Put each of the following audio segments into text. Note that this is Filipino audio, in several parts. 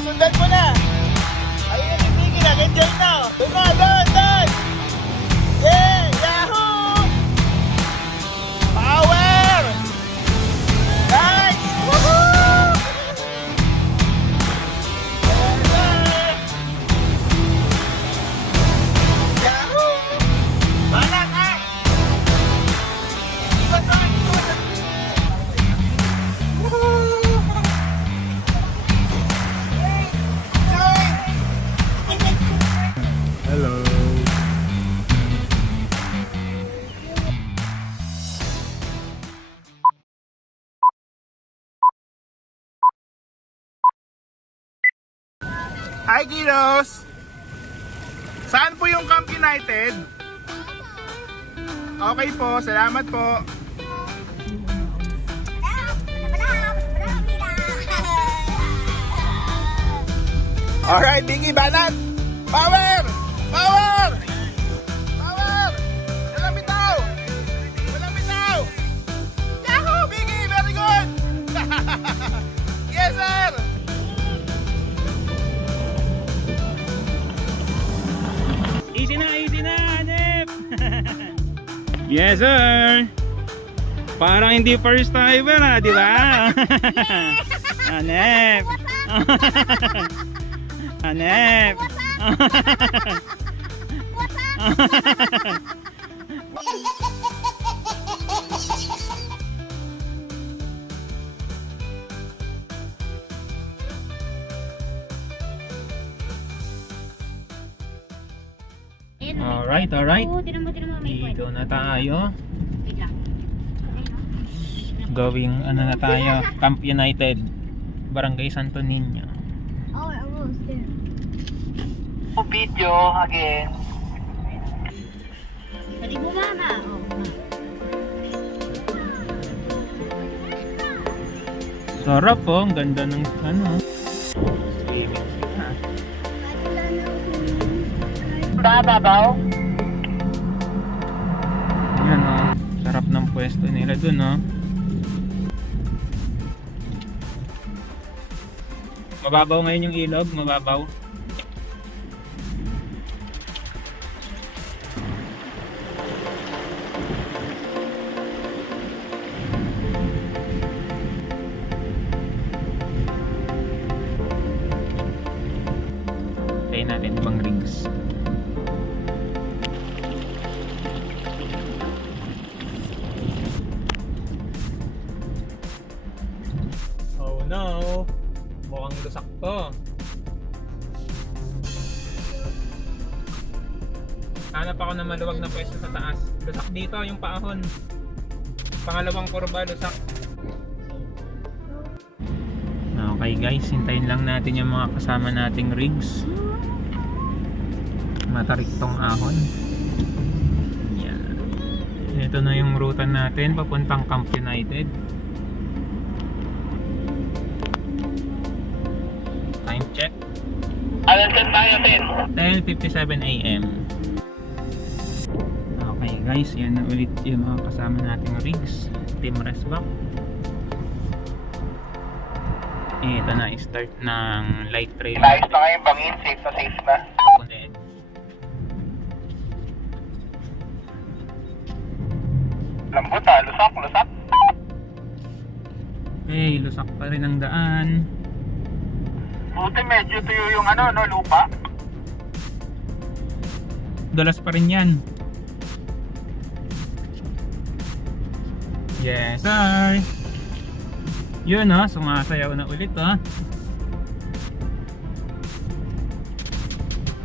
sundan mo na. Ayun na si Vicky, nag-enjoy na. Doon na, doon. Yeah, yahoo! Power! Nice! Woohoo! Yahoo! Balak ha! Ikot doon, ikot. Hello. Hi kiddos! Saan po yung Camp United? Okay po, salamat po. Alright, Biggie, banat! Power! Power! Power! Walang bitaw! Walang bitaw! Yahoo! Biggie, very good! Yes, sir! Easy na, Hanep! Yes, sir! Parang hindi first timer ha, di ba? Hanep! Hanep! Alright. Oo, tinan mo may Dito na tayo. Wait lang. Going ano na tayo, Camp United, Barangay Santo Niño. Oh, I was there. Video again. Dali mo mama. Oh, Sarap po, ang ganda ng ano. Swimming pool ha. Bababaw. Yan o, sarap ng pwesto nila dun o. Mababaw ngayon yung ilog, mababaw. Tayo natin ibang rings. Oh no! Mukhang lusak to. Hanap ako ng maluwag na pwesto sa taas. Lusak dito yung paahon. Pangalawang kurba, lusak. Okay guys, hintayin lang natin yung mga kasama nating rigs. Matarik tong ahon. Yan. Ito na yung ruta natin papuntang Camp United. Time check. Alas tayo, 10:57 AM. Okay guys, yan na ulit yung mga kasama nating rigs. Team Resback. Ito na start ng light trail. Inayos na ngayon bangin, safe na. Papuned. Lambot ha, lusak. Okay, lusak pa rin ang daan. Buti medyo tuyo yung ano, no, lupa. Dulas pa rin yan. Yes sir. Yun ha, sumasayaw na ulit ha.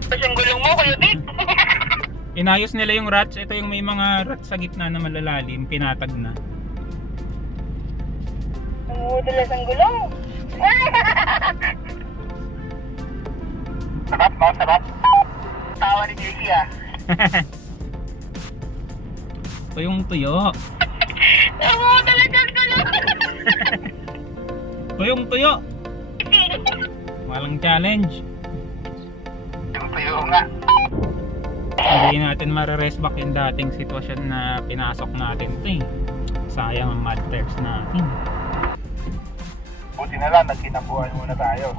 Tapos yung gulong mo, Kuya Dick. Inayos nila yung rats. Ito yung may mga rats sa gitna na malalalim. Pinatag na. Nangudulas ang gulong. Sarap, no? Sarap. Tawa ni Vicky ah. Ito yung tuyo. Nangudulas ang gulong. Ito yung tuyo. Walang challenge. Yung tuyo nga. Hindi natin mare-rest back yung dating sitwasyon na pinasok natin ito eh. Sayang ang mud flares natin. Buti na lang, nagkinabuhan muna tayo.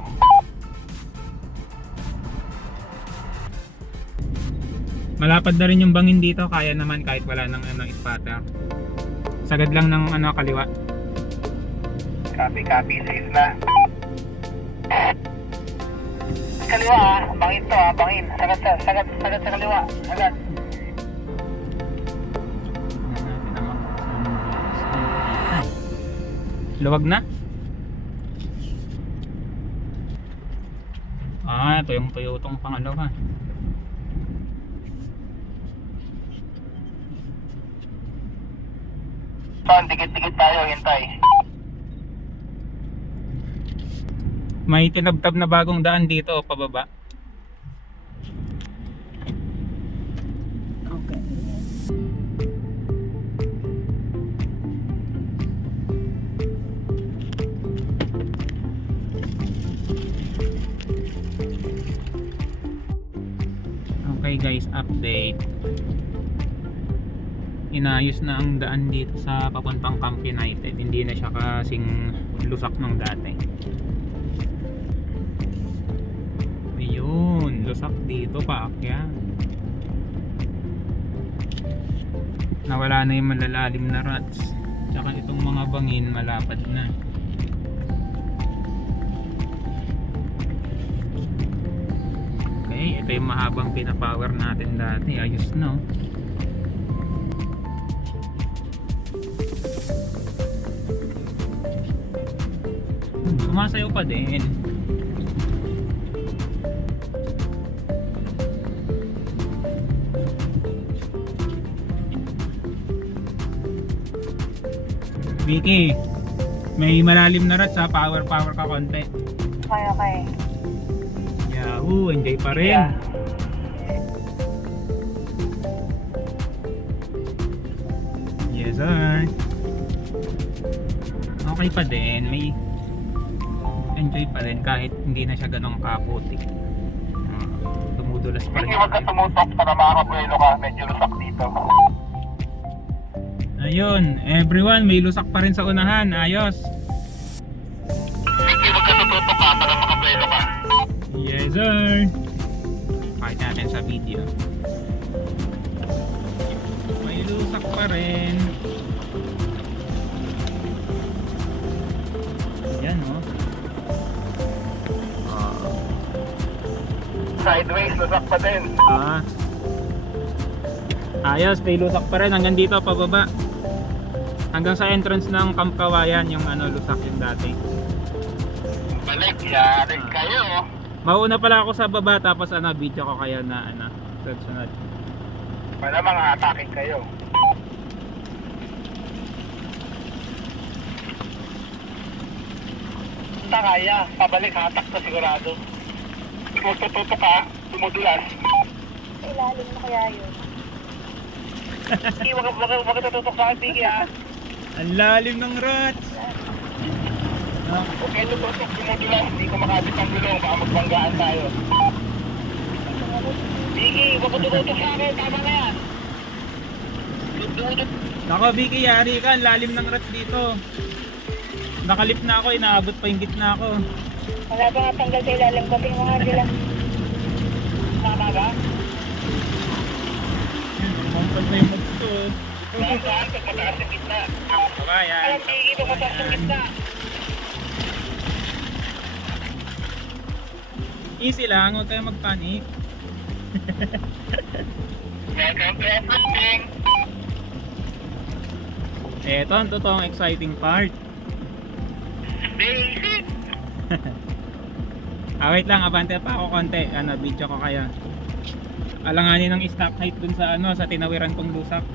Malapad na rin yung bangin dito, kaya naman kahit wala ng spotter. Sagad lang ng kaliwa. Copy, safe na. Kaliwa bangin to bangin. Sagad sa kaliwa. Agad. Luwag na? Ito yung Toyotong pangalawa. Son, dikit-dikit tayo, hintay. May tinabtab na bagong daan dito pababa. Okay. Okay guys, update. Inayos na ang daan dito sa papuntang Camp United. Hindi na siya kasing lusak nung dati. Ayun, lusak dito paakyat. Nawala na yung malalalim na ruts. Tsaka itong mga bangin malapad na. Okay, ito yung mahabang pinapower natin dati. Ayos na oh. Sumasayaw pa din. Vicky, may malalim na rat sa power ka konti. Okay. Yahoo, enjoy pa rin. Yeah. Yes sir. Okay pa din, may enjoy pa rin kahit hindi na siya ganong kaputik. Tumudulas pa rin. Hindi wag ka tumutok para makakabuelo ka. Medyo lusak dito. Ayun, everyone, may lusak pa rin sa unahan. Ayos. Hindi wag ka tututok ka para makabuelo ka. Yes sir. Pakita natin sa video. May lusak pa rin. Yan oh. Sideways, lusak pa din. Ayos, may lusak pa rin hanggang dito pababa. Hanggang sa entrance ng Camp Kawayan yung lusak yung dati. Balik, yari kayo. Mauna pala ako sa baba tapos video ko kayo na sunod. Para mga atakin kayo. Basta kaya, pabalik hatak ka sigurado. Kung tututok ka, tumudulas. Ilalim mo kaya yun. Hindi, wag ka tututok ka, Biggie ha. Ang lalim ng ruts. Okay, tututok, tumudulas. Hindi ko makabit ang gulong, baka magbanggaan tayo. Biggie, wag ka tututok sa akin, tama na yan. Nako Vicky, yari ka, ang lalim ng ruts dito. Nakalip na ako, inaabot pa yung gitna ako. Wala pa nga tanggal sa ilalim ko. Tingnan mo nga sila. Tama ba? Kumpad na yung mods ko. Saan? Pag mataas sa gitna. Kawayan. Alam, Biggie, pag mataas sa gitna. Easy lang, huwag kayong magpanik. Welcome to everything. Eto ang totoong exciting part. Basic. Wait lang, abante pa ako konti. Video ko kayo. Alanganin ng stock height dun sa sa tinawiran kong lusak.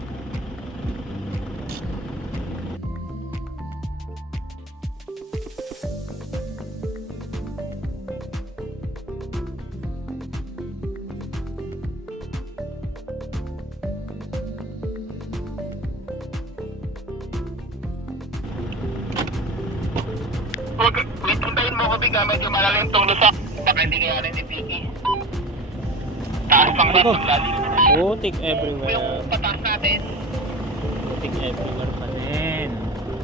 Wag puntahin mo ko, Big, medyo malalim tong lusak. Baka hindi kaya rin ni Vicky. Taas pang rin ang lalim. Putik everywhere. Yung pataas natin. Putik everywhere pa rin.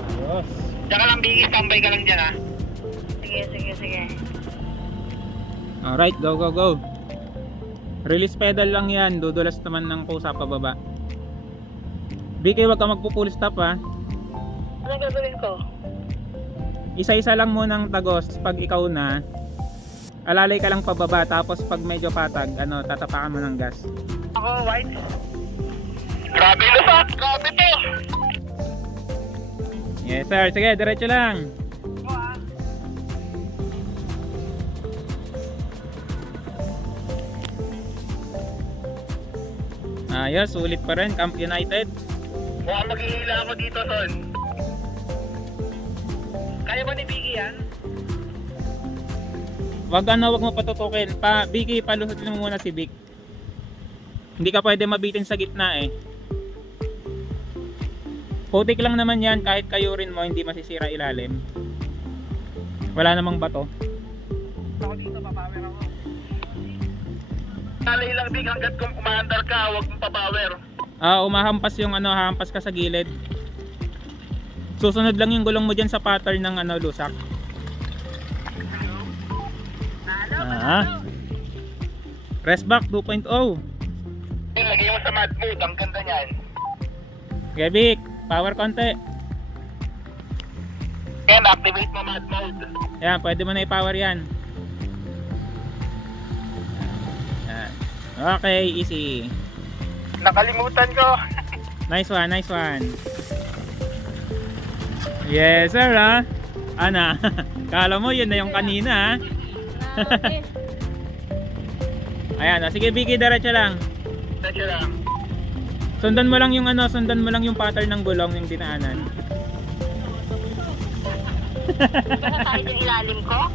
Ayos. Diyan ka lang, Biggie, standby ka lang dyan ha. Sige. Alright, go. Release pedal lang yan, dudulas naman ng kusa pababa. BK, wag ka magpo-full stop ha. Anong gagawin ko? Isa-isa lang munang tagos. Pag ikaw na, alalay ka lang pababa. Tapos pag medyo patag, tatapakan mo ng gas. Ako, white. Grabe lusak! Grabe to! Yes sir, sige, diretso lang. Ayos, sulit pa rin, Camp United. Mukhang maghihila ako dito, Son. Kaya ba ni Biggie yan? Wag mo patutukin. Biggie, palusutin mo muna si Vic. Hindi ka pwede mabitin sa gitna eh. Putik lang naman yan, kahit kayurin mo, hindi masisira ilalim. Wala namang bato. Ako dito, papower ako. Talay lang, Big, hanggat kung kumandar ka, huwag mong papower. Umahampas yung hahampas ka sa gilid. Susunod lang yung gulong mo dyan sa pattern ng lusak. Press back 2.0. Lagay mo sa mad mode, ang ganda niyan. Okay, Vic, power konti. Yan, activate mo mad mode. Yan, pwede mo na i-power yan. Yan. Okay, easy. Nakalimutan ko. Nice one, nice one. Yes sir ha. Ana, kala mo yun na yung kanina ha. Ayan, sige Vicky, diretso lang. Diretso lang. Sundan mo lang yung sundan mo lang yung pattern ng gulong yung dinaanan. Basta tayo yung ilalim ko?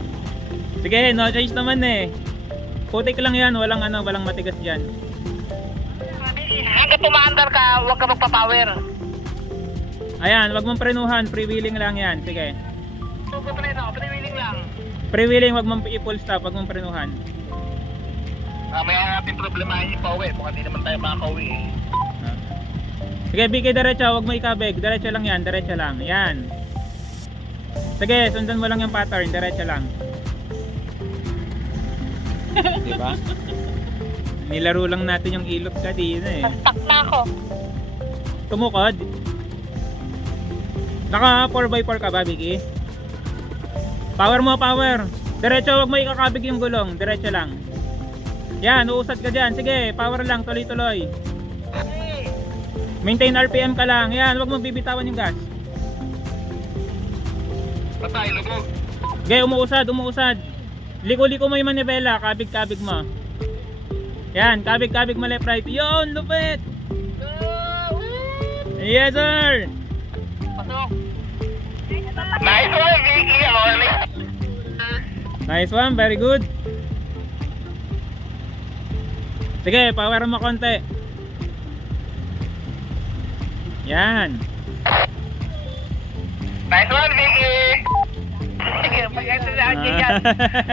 Sige, no choice naman eh. Putik lang yan, walang walang matigas diyan. Hanggang pumaandar ka, huwag ka magpapower. Ayan, wag mong prenuhan, freewheeling lang yan. Sige. Pre-wheeling lang. Freewheeling, wag mong i-full stop, wag mong prenuhan. May natin problemahin yung pauwi, mukhang di naman tayo makakauwi eh. Sige, BK, diretso, wag mo ikabig. Diretso lang yan, diretso lang. Yan. Sige, sundan mo lang yung pattern, diretso lang. Diba? Nilaro lang natin yung ilot kanina eh. Stuck na ako. Tumukod. Naka 4x4 ka ba, Vicky? Power mo, power. Diretso, wag mo ikakabig yung gulong. Diretso lang. Yan, uusad ka dyan. Sige, power lang, tuloy-tuloy. Maintain RPM ka lang. Yan, wag mo bibitawan yung gas. Patay, lubog. Okay, umuusad. Liko-liko mo yung manibela, kabig-kabig mo. Yan, kabig-kabig mo left right. Yun, lupit! Yes, sir! Pasok. Nice one, Vicky. Nice one, very good. Sige, power mo konti. Yan. Nice one, Vicky. Sige, pag-ito na ako yan.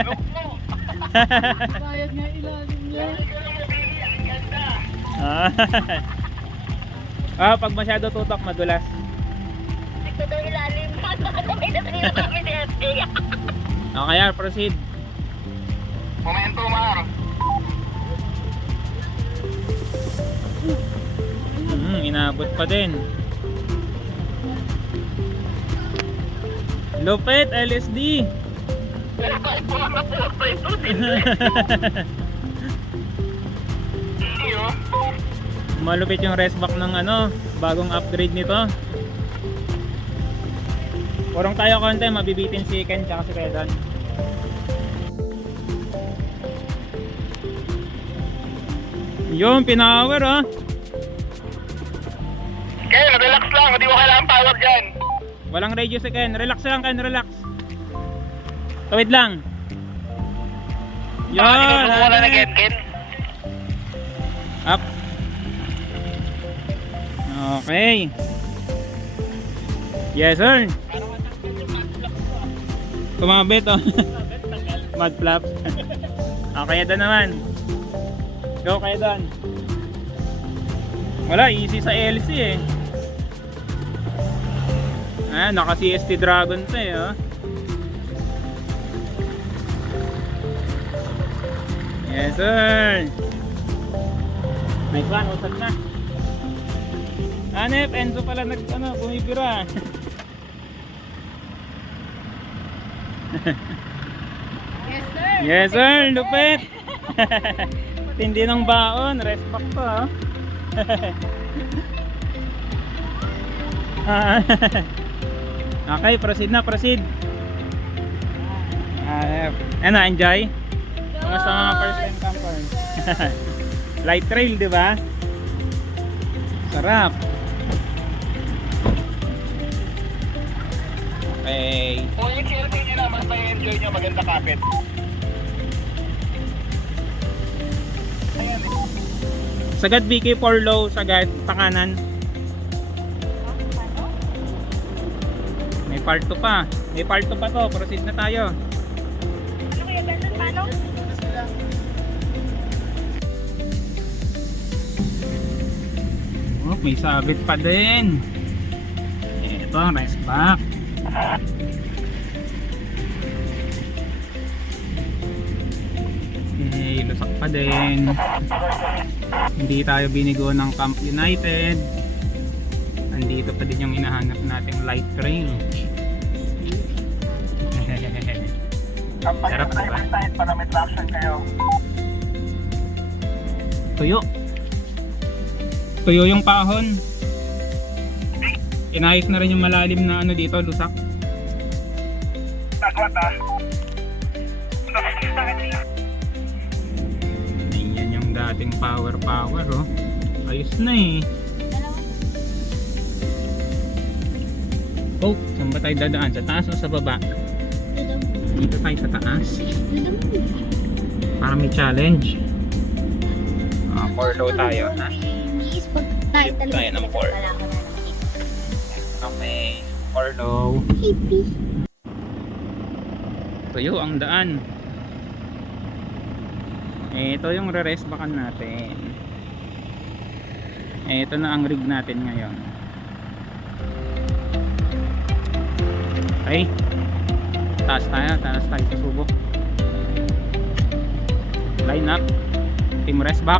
Look mo. Bayad nga ilalim niya. Ang ganda. Pag masyado tutok, madulas. Ito daw ilalim. May natanila kami ni FJ. Okay, proceed. Momento, Mar. Inabot pa din. Lupit, LSD. Malupit yung rest back ng bagong upgrade nito. Purong tayo konti, mabibitin si Ken tsaka si Redan. Yung pinawer Ken, relax lang. Hindi mo kailangan power dyan. Walang radio si Ken. Relax lang Ken, relax. Tawid lang. Yun. Wala na Ken. Up. Okay. Yes sir. Kumabit Mud flaps. Okay, doon naman. Go kayo doon. Wala, easy sa LC eh. Naka CST Dragon to eh Yes sir. Nice one, usad na. Hanep, Enzo pala bumibira. Yes, sir. Yes sir, lupit. Tindi ng baon, respect to ha. Okay, proceed na, proceed. Ano, enjoy? Kamusta mga first time campers? Light trail, di ba? Sarap. Okay. Kung yung selfie nyo na, mas may enjoy nyo, maganda kapit. Ayan eh. Sagad BK for low, sagad pakanan. May part 2 pa. May part 2 pa to. Proceed na tayo. Ano kaya ganun? Paano? Oh, may sabit pa din. Ito, rest back. Okay, lusak pa din. Hindi tayo binigo ng Camp United. Andito pa din yung hinahanap nating light trail. Sarap diba? Para may traction kayo. Tuyo. Tuyo yung pahon. Inayos na rin yung malalim na ano dito, lusak. Nagwat ah. Ayan yung dating power oh. Ayos na eh. Oh, saan ba tayo dadaan? Sa taas o sa baba? Dito tayo sa taas. Para may challenge. For low tayo ha. Dip tayo ng for. Okay, for low. Tuyo ang daan. Ito yung re-rest bakan natin. Ito na ang rig natin ngayon. Okay. Taas tayo sa subok. Line up. Team rest back.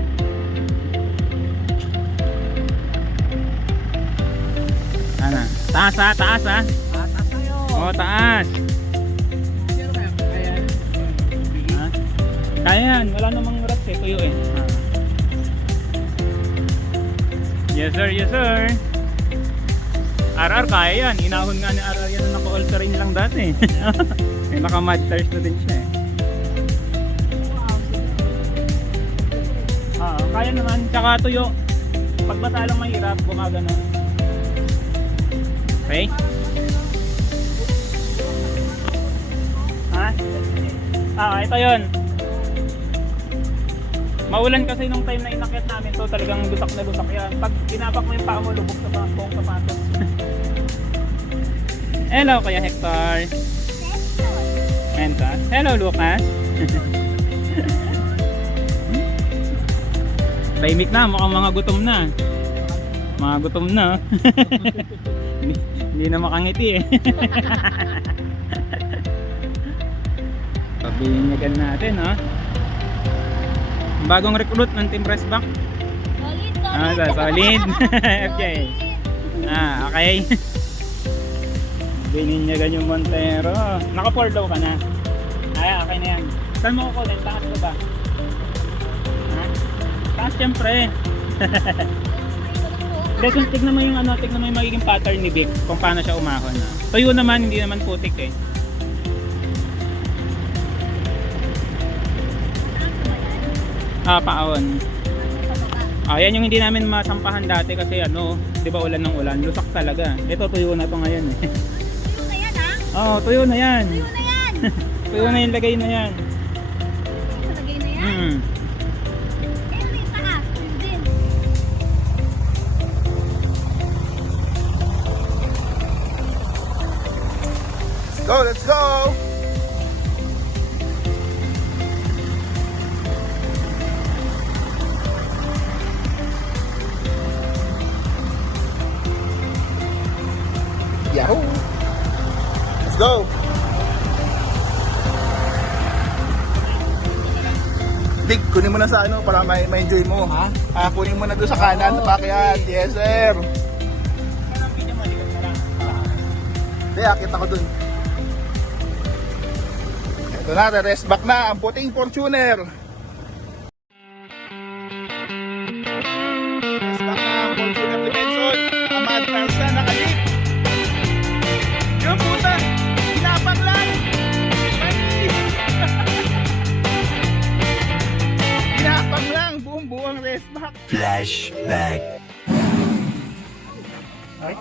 Ano? Taas ha. Taas tayo. Oh, taas. Ha? Kaya yan. Wala namang rats eh. Tuyo eh. Yes sir, yes sir. RR kaya yan. Inahon nga ni RR yan na naka-all-terrain lang dati. May naka-mud tires na din siya eh. Kaya naman. Tsaka tuyo. Pag bata lang mahirap, buka ganun. Okay? Ha? Ito yun. Maulan kasi nung time na inakyat namin to, talagang lusak na lusak yan. Pag tinapak mo yung paa mo, lubog sa buong sapatos. Hello Kuya Hector. Mentas. Hello Lucas. Tahimik na, mukhang mga gutom na. Mga gutom na. Hindi na makangiti eh. Pabinyagan natin ha. Bagong recruit ng Team Rest Back. Solid. Solid. Okay. Okay. Bininyagan yung Montero. Naka-4 daw ka na. Okay na yan. Saan mo kukunin? Taas ka ba? Ha? Taas syempre. Lesson, tignan mo yung tignan mo yung magiging pattern ni Vic kung paano siya umahon. Tuyo naman, hindi naman putik eh. Paon. Yan yung hindi namin masampahan dati kasi 'di ba ulan ng ulan, lusak talaga. Ito tuyo na to ngayon eh. Tuyo na yan ha? Tuyo na yan. Tuyo na yan. Tuyo na yung lagay na yan. Lagay na yan? Ayun yung taas. Tuyo din. Let's go! Yahoo! Let's go! Big, kunin mo na sa ano para ma-enjoy mo. Ha? Kunin mo na doon sa kanan, backyard. Yes, sir. Kaya, kita ko doon. Ito na, rest back na ang puting Fortuner. Rest back na ang Fortuner ni Benson. Ahmad Tarsa, nakalip. Yung puta, ginapang lang. Ginapang lang, buong rest back. Flashback. Ay,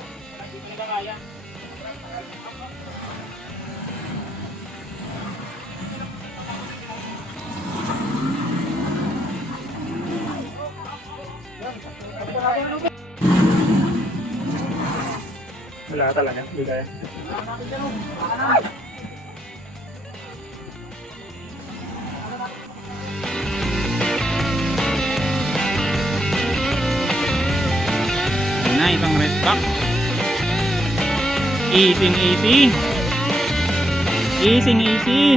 Wala talaga, hindi kaya. Ayun na, isang rest back. Easy. Easy.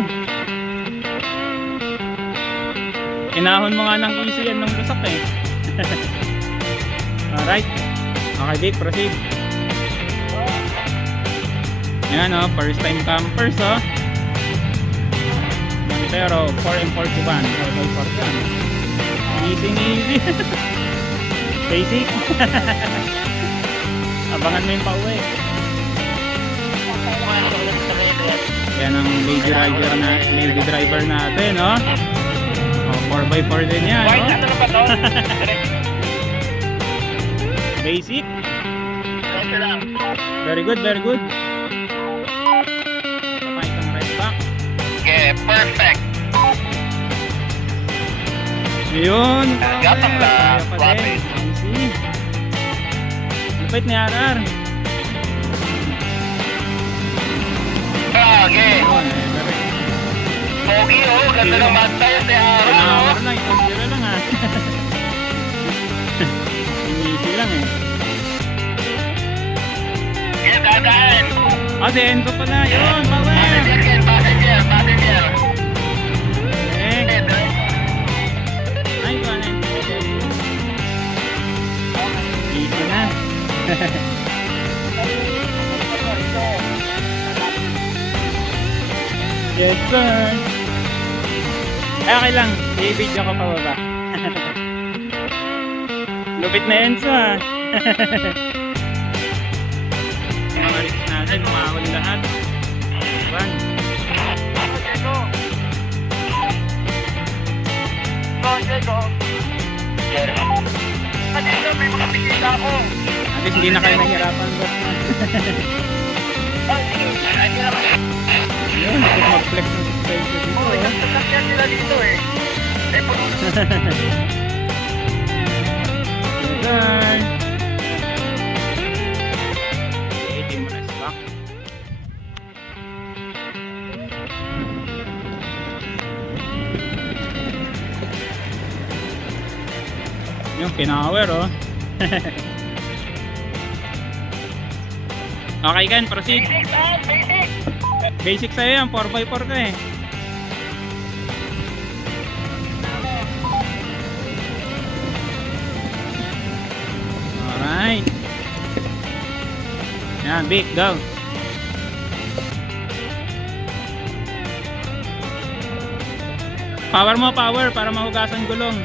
Inahon mo nga ng easy yan ng lusak eh. Alright. Okay, Vic, proceed. Yan o, first time campers o. Montero, 4M41. 4x4 yan. Easy. Basic. Abangan mo yung pauwi. Yan ang lady driver natin, no? Oh, 4x4 din yan, no? Basic. Very good. Kapay isang right back. Okay, perfect. Yun. Gatang lang. Kaya pa din. Easy. Lupit ni Arar. Okay. Yun, very Pogi, oh. Ganda naman tayo si Aaron, oh. Pinawar lang, isang zero lang ha. Easy lang eh. Yan, dadaan. Ah, si Enzo pala. Yun, power. Passenger. Next. Nice one, Enzo. Easy na. Yes, sir. Ay, okay lang. I-video ko pa baba. Lupit na Enzo ha. Mga rigs natin, umahon lahat. One. May mga pisita ako. At least hindi na kayo nahirapan, boss na. Yun, gusto mag-flex ng suspension dito. Oh, sasakyan sila dito eh. Puno na. Bye. Okay, team rest back. Yung pinawer oh. Okay Ken, proceed. Basic. Basic sa'yo yan, 4x4 ka eh. Alright. Yan, Vic, go. Power mo, power, para mahugasan gulong.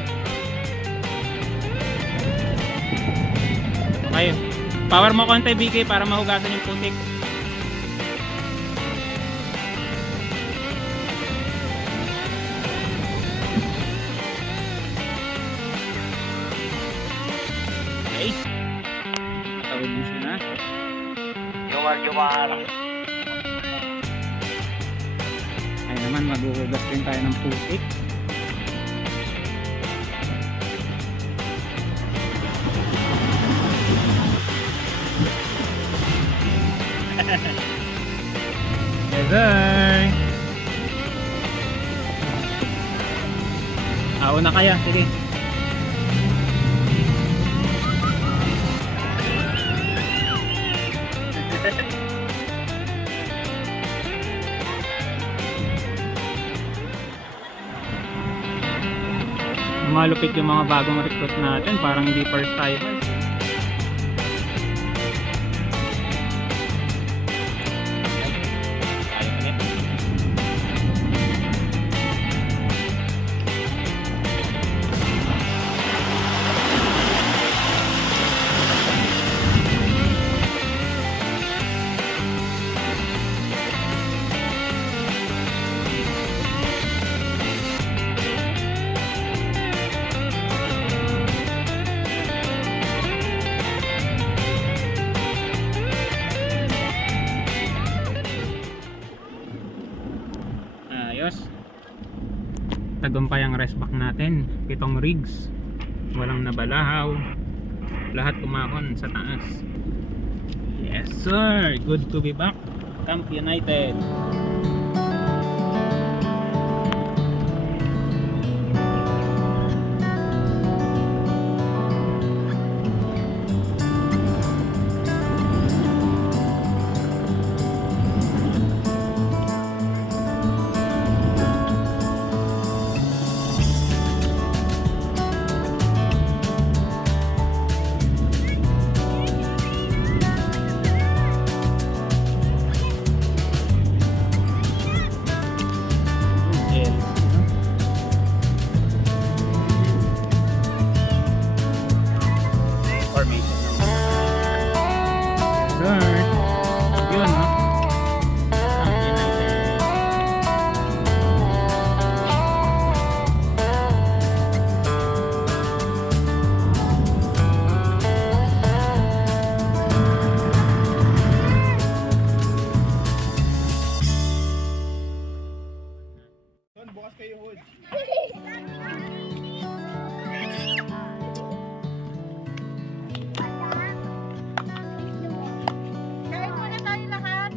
Okay. Power mo konti, BK, para mahugasan yung putik. Okay. Tawid mo siya na. Jumar. Ay naman, maghuhugas din tayo ng putik. Yes, sir. Na kaya, sige. Malupit yung mga bagong recruit natin, parang hindi first timers. Ayun ulit. Ayos. Tagumpay ang rest back natin. 7 rigs. Walang nabalahaw. Lahat kumakon sa taas. Yes sir. Good to be back. Camp United. Bukas kayo, Hood. Kain muna tayo lahat.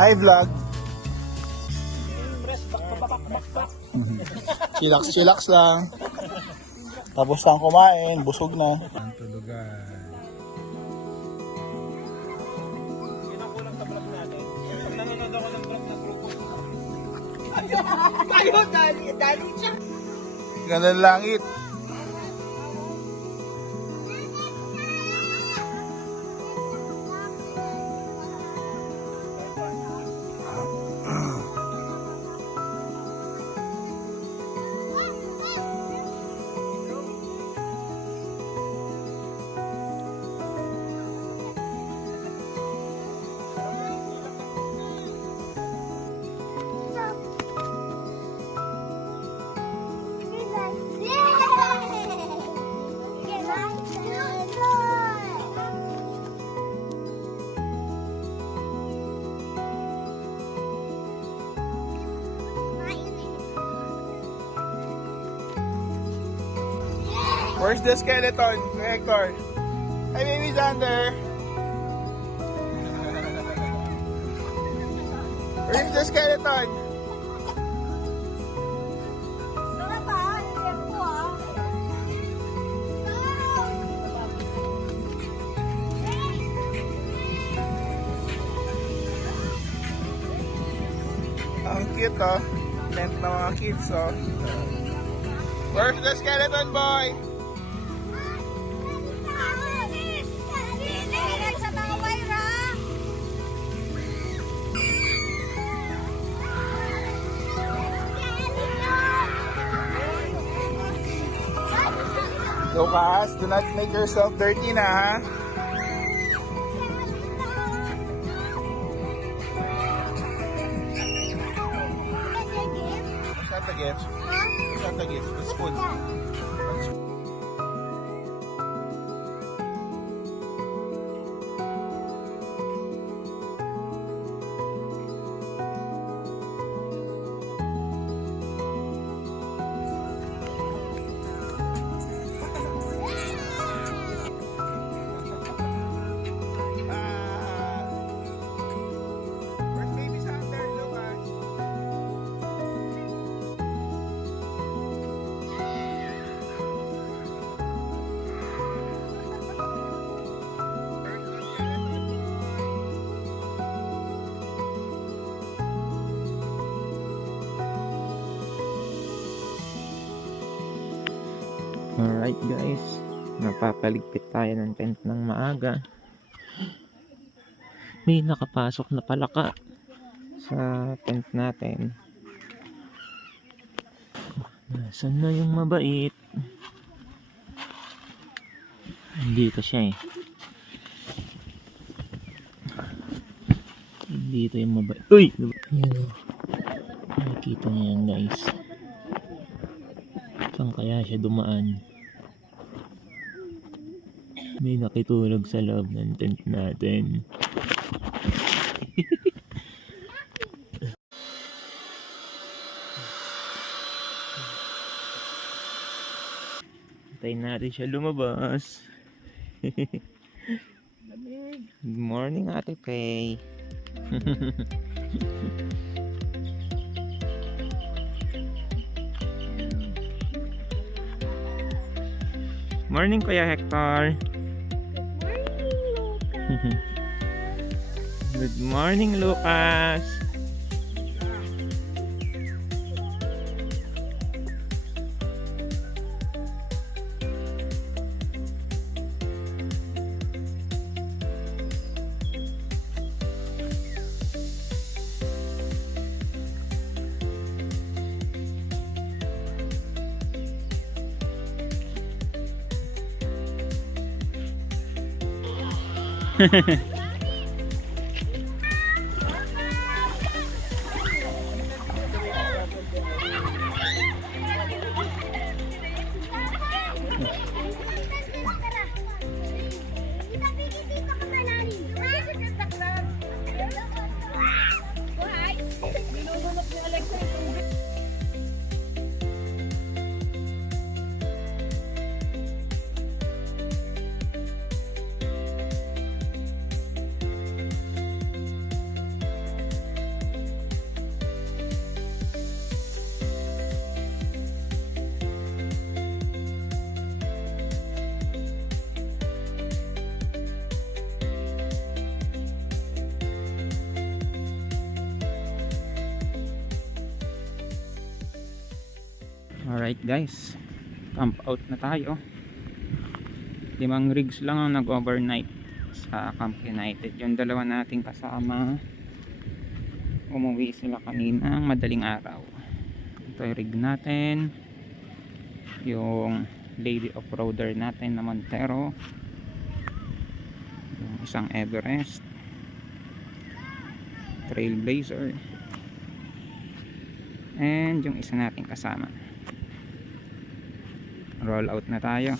Hi vlog. Chillax lang. Tapos lang kumain, busog na. Ang tulugan. Yan ang kulang sa vlog natin. Pag nanonood ako ng vlog ng grupo. Dali siya. Ganda ng langit. Where's the skeleton, Hector? Hi, baby Xander. Where's the skeleton? Ang cute, oh. Tent ng mga kids, oh. Where's the skeleton, boy? Lucas, do not make yourself dirty na, ha? gift? What's that the gift? The spoon. Where's baby Sander, Lucas? Alright guys, napapaligpit tayo ng tent ng maaga. May nakapasok na palaka sa tent natin. Nasaan na yung mabait? Dito siya eh. Dito yung mabait. Uy! Ayan o. Nakikita niyo yan guys. Saan kaya siya dumaan? May nakitulog sa loob ng tent natin. Hintayin natin siya lumabas. Good morning, Ate Faye. Morning, Kuya Hector. Good morning, Lucas. Alright guys, camp out na tayo. 5 rigs lang ang nag-overnight sa Camp United. Yung dalawa nating kasama, umuwi sila kaninang madaling araw. Ito yung rig natin, yung lady off-roader natin na Montero, yung isang Everest, Trailblazer, and yung isa nating kasama. Roll out na tayo.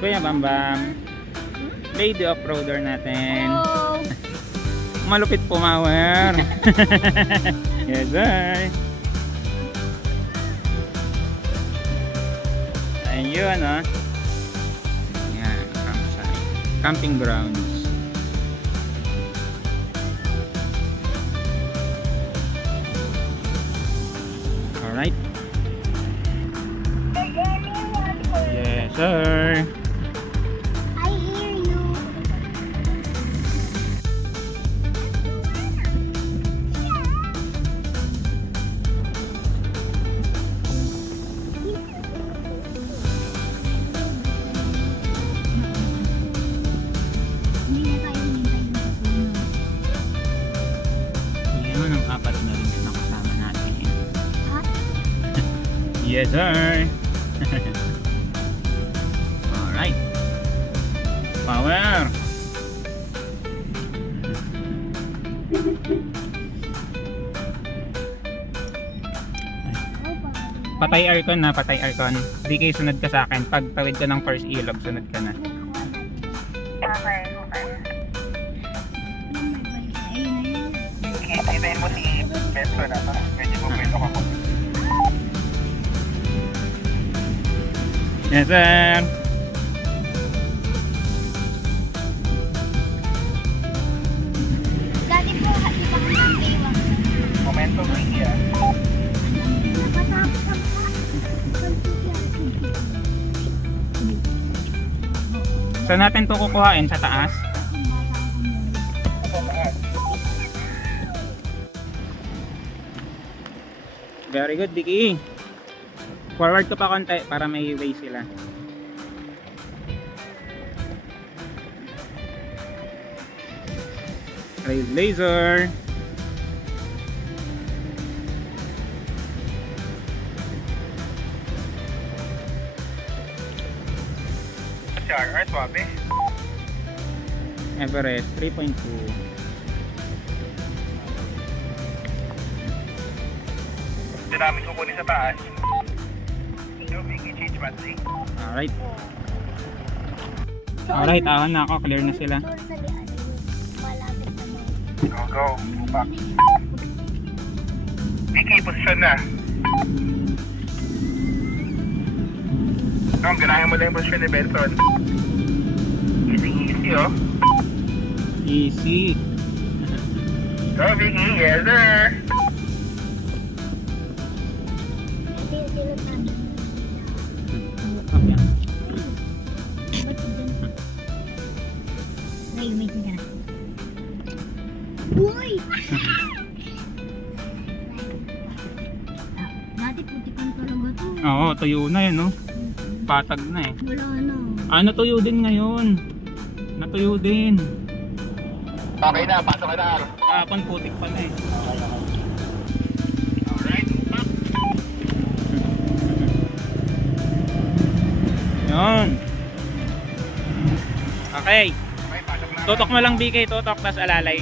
Kuya Bambam, lady off-roader natin. Oh. Malupit pumawer. Yes sir. Ayun oh. Yan, campsite. Camping grounds. Alright. Yes sir. I hear you. Hindi na tayo hinintay ng susunod. Yun ang apat na rin na kasama natin. Ha? Yes sir. Alright. Power. Patay aircon na, patay aircon. Di kayo sunod ka sa akin. Pag tawid ka ng first ilog, sunod ka na. Okay, okay. Hintayin mo si Benson na to. Medyo bumelo ka po. Yes, sir. Dati po, di ba kami ng iwan? Momentum Wiki ah. Saan natin to kukuhain? Sa taas? Very good, Vicky. Forward ko pa konti para may way sila. Raise laser. CRR, swabe. Everest 3.2. Hindi namin kukunin sa taas. Yung Wiki change battery. Alright. Alright, awan na ako. Clear na sila. Malapit na mo. Go, go. Move back. Wiki, posisyon na. Tom, ganahin mo lang yung posisyon ni Benson. Easy, easy, oh. Easy. Go, Wiki. Yes, sir. Okay. Wait ka na. Uy! Dati putikan talaga to. Oo, tuyo na yun, no? Patag na eh. Wala na. Ah, natuyo din ngayon. Natuyo din. Okay na, pasok ka na, Aro. Kapon putik pala eh. Alright, move back. Yun. Okay. Okay, pasok na. Tutok mo lang BK, tutok, tas alalay.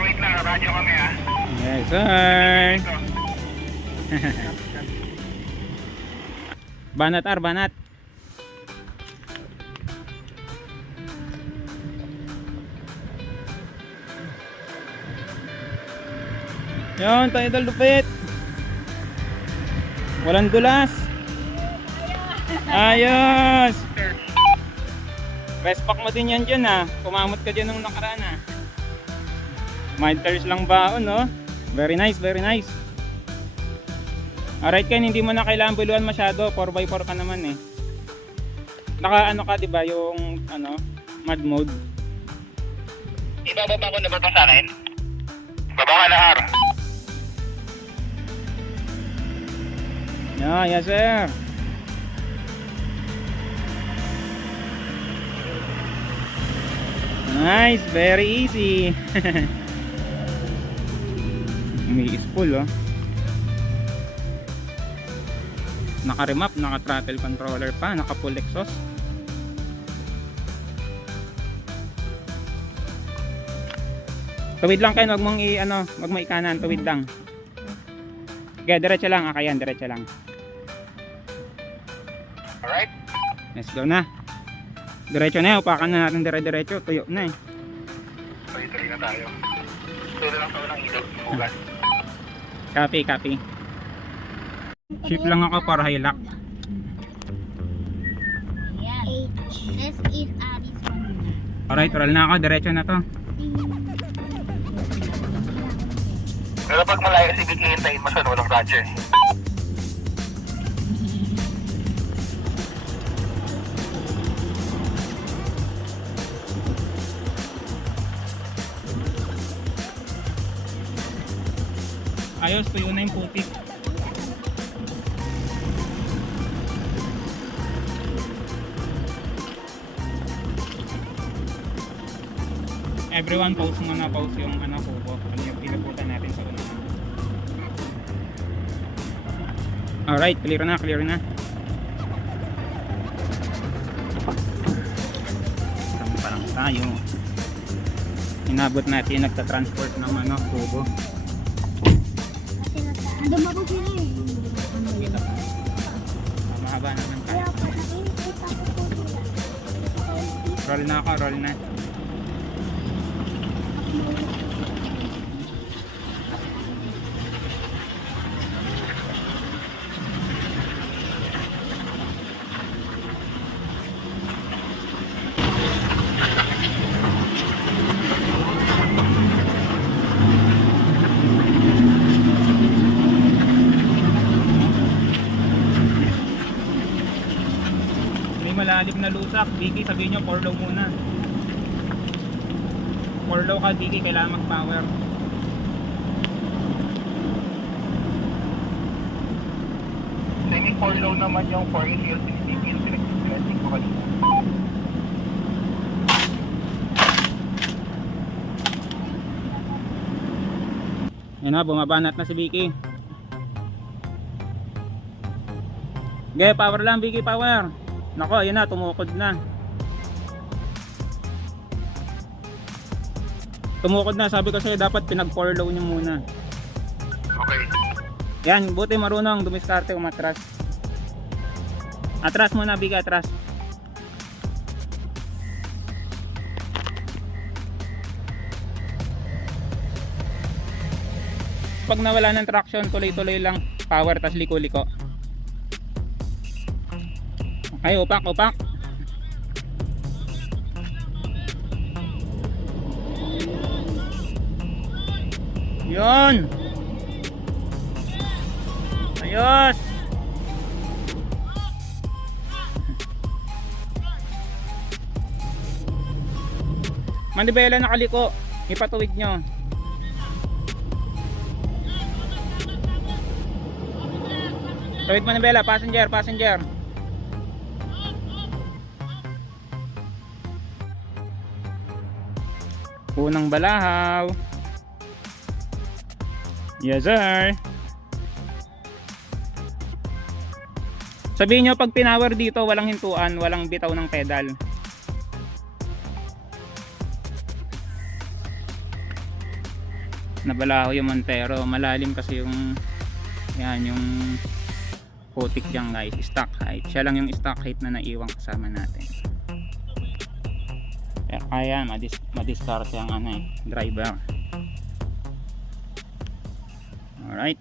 Wait lang, radyo kami ah. Yes, sir. Ito. Banat ar, banat. Yun, tayo dal lupit. Walang dulas. Ayos. Respack mo din yan dyan ah. Kumamot ka dyan nung nakaraan ah. Miters lang baon, no? Very nice, very nice. Alright Ken, hindi mo na kailangan buluan masyado. 4x4 ka naman eh. Naka ano ka, diba? Yung ano, mud mode. Ibababa ko na ba ito sa akin? Baba ka na, Aro. Yeah, yes sir. Nice, very easy. May spool oh. Naka-remap, naka-throttle controller pa, naka-full exhaust. Tuwid lang kayo, wag mong wag mo ikanan, tuwid lang. Okay, diretso lang, yan, diretso lang. Alright? Let's go na. Diretso na, upakan na natin dire-diretso, tuyo na eh. Tuloy-tuloy na tayo. Tuloy lang sa unang ilog, bugas. Copy, copy. Shift lang ako para hilak. Ayan. This is Addis one. Alright, roll na ako, diretso na to. Pero pag malayo si Vicky, hintayin mo siya, walang radyo eh. Ayos, tuyo na yung putik. Everyone pause muna, pause yung kuko. Ano yung pinaputan natin sa una. Alright, clear na, clear na. tayo. Inabot natin yung nagta-transport ng ano, tubo. Ando ba po sila eh? Kita pa. Mahaba naman tayo. Kaya pa nakikita ko po sila. Roll na ako, roll na. May malalim na lusak. Vicky, sabihin nyo, pour low muna. Pour low ka, Vicky, kailangan mag-power. Semi-4 low naman yung 4 hills pinipigil pinag-blessing ko kanina. Yan na, bumabanat na si Vicky. Okay, power lang Vicky, power. Nako, ayun na, tumukod na. Tumukod na, sabi ko sa'yo dapat pinag-pour low nyo muna. Okay. Yan, buti marunong dumiskarte umatras. Atras muna Vicky, atras. Pag nawala ng traction, tuloy-tuloy lang power tas liko-liko. Okay, upak, upak. Yun. Ayos. Manibela nakaliko. Ipatuwid nyo. Tuwid manibela, passenger, passenger. Unang balahaw. Yes sir. Sabihin nyo pag pinower dito walang hintuan, walang bitaw ng pedal. Nabalaho yung Montero, malalim kasi yung yan yung putik dyan guys, stock height. Siya lang yung stock height na naiwang kasama natin. Kaya madiskarte ang ano eh, driver. Alright.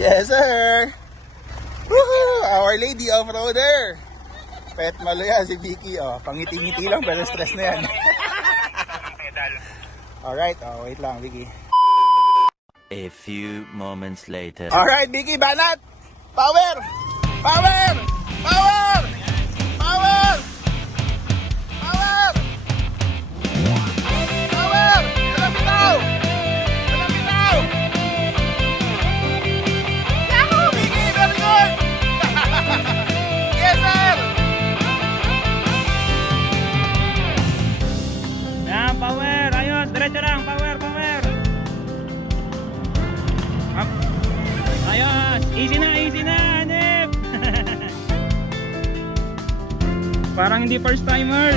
Yes, sir! Woohoo! Our lady off-roader! Pet malo yan si Vicky. Oh, pangiti-ngiti lang pero stress na yan. Alright, oh, wait lang Vicky. A few moments later. Alright, Vicky, banat! Power! Power! Power! Power! Power! Power! Walang bitaw! Walang bitaw! Yahoo! Vicky, very good! Yes, sir! Yan, power! Ayos! Diretso lang! Power! Power! Up! Ayos! Easy na! Easy na! Hanip! Parang hindi first timer!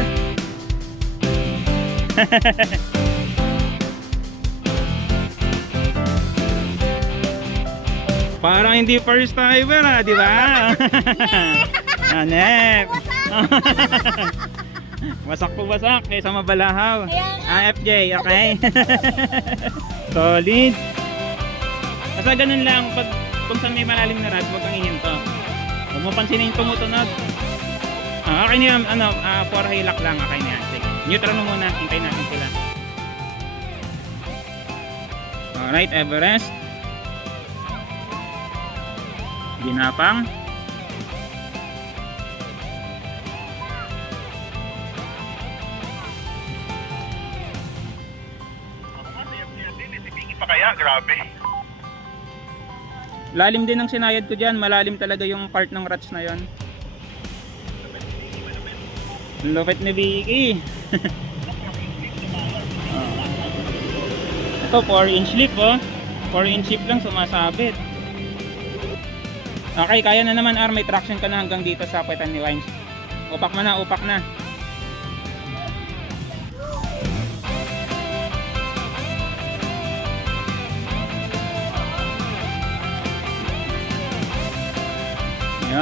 Parang hindi first timer ah, di ba? Hanip! Wasak po wasak kaysa mabalahaw. FJ, okay? Solid. Basta ganun lang, pag kung saan may malalim na rad, huwag kang ihinto. Huwag mo pansinin yung tumutunod. Okay na yan, ano, for hilak lang, okay na yan. Sige, neutral mo muna, hintayin natin sila. Alright, Everest. Ginapang. Kaya, grabe. Lalim din ang sinayad ko dyan, malalim talaga yung part ng rats na yon. Lupit ni Vicky. Ito 4-inch lip oh. 4-inch lip lang sumasabit. Okay, kaya na naman Ar, may traction ka na hanggang dito sa Puwetan ni Wines. Upak mo na, upak na.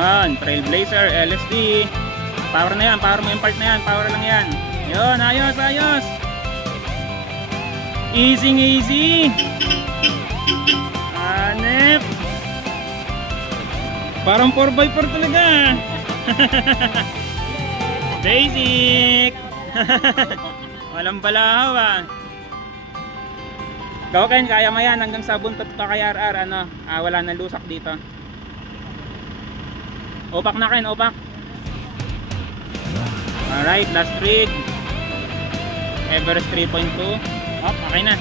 Yan, Trailblazer, LSD. Power na yan, power mo yung part na yan, power lang yan. Yun, ayos, ayos. Easy, easy. Hanep. Parang 4x4 talaga. Basic. Walang balahaw ah. Ikaw Ken, kaya mo yan hanggang sa buntot ka kay RR, ano, wala nang lusak dito. Upak na Ken, upak. Alright, last rig. Everest 3.2. Oh, okay na.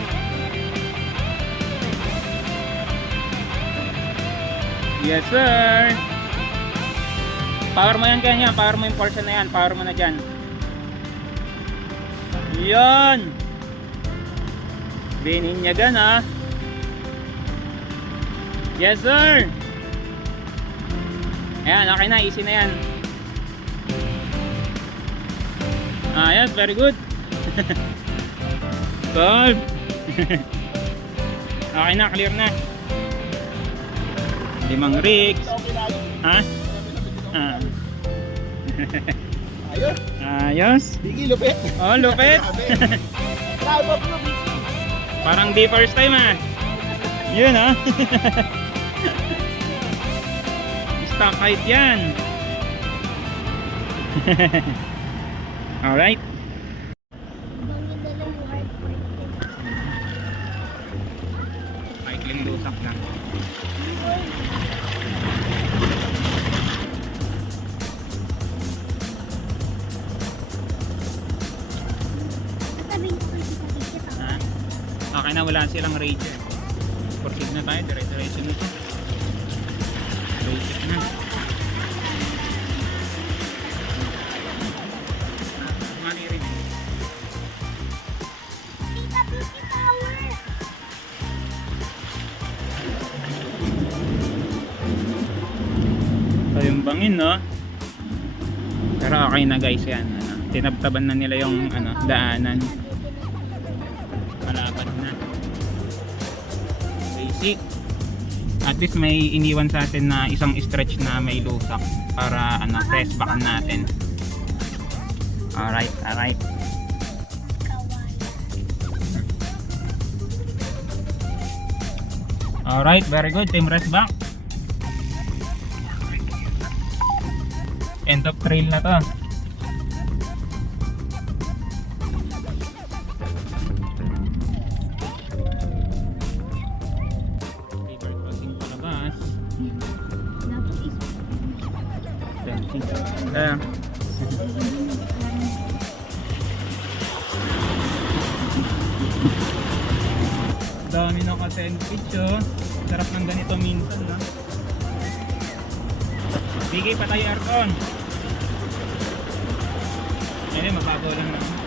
Yes sir. Power mo yan Ken, yan. Power mo yung portion na yan. Power mo na dyan. Yan. Bininyagan ha. Yes sir. Ayan, okay na, easy na yan. Ayan, very good. Solve. Okay na, clear na. 5 rigs. Ha? Ayos. Ayos. Biggie, lupit. Oh, lupit. Bravo bro, Biggie. Parang di first time ah. Yun ah. Stock height yan. Alright. Cycling lusak lang. Okay na, wala silang radio. Proceed na tayo, diretso na ito. Basic na. Money rin. So yung bangin no. Pero okay na guys yan. Ano, tinabtaban na nila yung ano, daanan. Malapad na. Basic. At least may iniwan sa atin na isang stretch na may lusak para ano, press backan natin. Alright, alright. Alright, very good. Team rest back. End of trail na to. River crossing palabas. Dami ng ka-sandwich oh. Sarap ng ganito minsan no? Bigay pa tayo aircon. Ayun, mababaw lang naman.